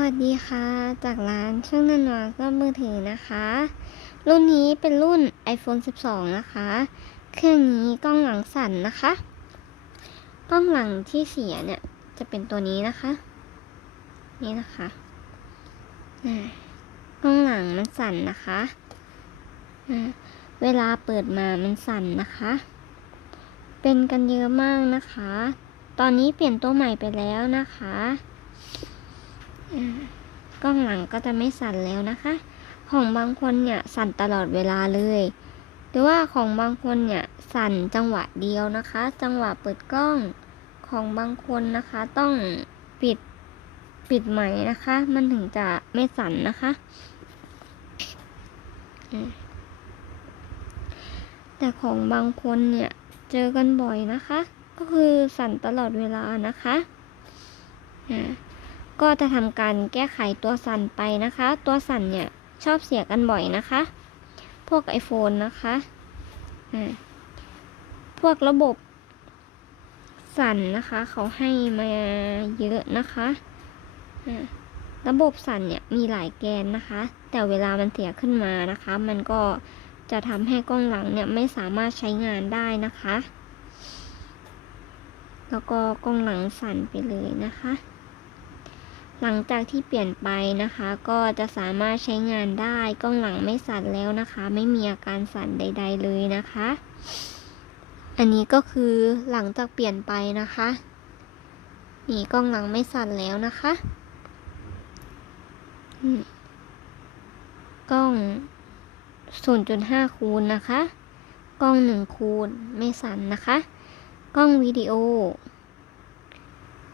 วัสดีค่ะ จากร้านช่างนันวาก็มือถือนะคะ รุ่นนี้เป็นรุ่น iPhone 12 นะคะ เครื่องนี้กล้องหลังสั่นนะคะ กล้องหลังที่เสียเนี่ย จะเป็นตัวนี้นะคะ นี่นะคะกล้องหลังมันสั่นนะคะเวลาเปิดมามันสั่นนะคะ เป็นกันเยอะมากนะคะ ตอนนี้เปลี่ยนตัวใหม่ไปแล้วนะคะ กล้องหลังก็จะไม่สั่นแล้วนะคะ ของบางคนเนี่ยสั่นตลอดเวลาเลยหรือว่าของบางคนเนี่ยสั่นจังหวะเดียวนะคะ จังหวะเปิดกล้องของบางคนนะคะ ต้องปิดปิดใหมนะคะ มันถึงจะไม่สั่นนะคะ แต่ของบางคนเนี่ยเจอกันบ่อยนะคะ ก็คือสั่นตลอดเวลานะคะอ่ ก็จะทำการแก้ไขตัวสั่นไปนะคะ ตัวสั่นเนี่ยชอบเสียกันบ่อยนะคะ พวก iPhone นะคะพวกระบบสั่นนะคะเขาให้มาเยอะนะคะระบบสั่นเนี่ยมีหลายแกนนะคะ แต่เวลามันเสียขึ้นมานะคะ มันก็จะทำให้กล้องหลังเนี่ยไม่สามารถใช้งานได้นะคะ แล้วก็กล้องหลังสั่นไปเลยนะคะ หลังจากที่เปลี่ยนไปนะคะ ก็จะสามารถใช้งานได้กล้องหลังไม่สั่นแล้วนะคะ ไม่มีอาการสั่นใด ๆ เลยนะคะ อันนี้ก็คือหลังจากเปลี่ยนไปนะคะนี่กล้องหลังไม่สั่นแล้วนะคะกล้อง 0.5 คูณนะคะ กล้อง 1 คูณไม่สั่นนะคะ กล้องวิดีโอ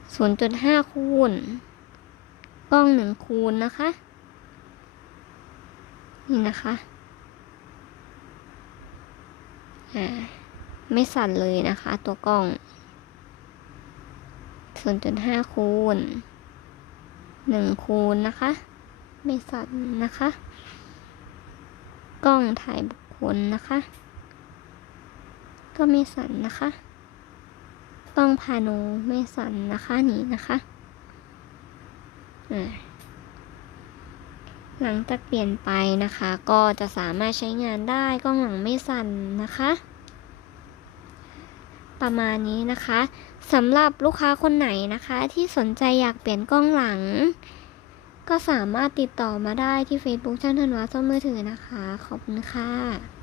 0.5 คูณ กล้องหนึ่งคูณนะคะ นี่นะคะไม่สั่นเลยนะคะ ตัวกล้อง 0.5 คูณ 1 คูณนะคะ ไม่สั่นนะคะ กล้องถ่ายบุคคลนะคะ ก็ไม่สั่นนะคะ กล้องพาโนไม่สั่นนะคะนี่นะคะ หลังจากเปลี่ยนไปนะคะ ก็จะสามารถใช้งานได้กล้องหลังไม่สั่นนะคะ ประมาณนี้นะคะสำหรับลูกค้าคนไหนนะคะ ที่สนใจอยากเปลี่ยนกล้องหลัง ก็สามารถติดต่อมาได้ที่ Facebook ช่างธนวัฒนวาส้มมือถือนะคะ ขอบคุณค่ะ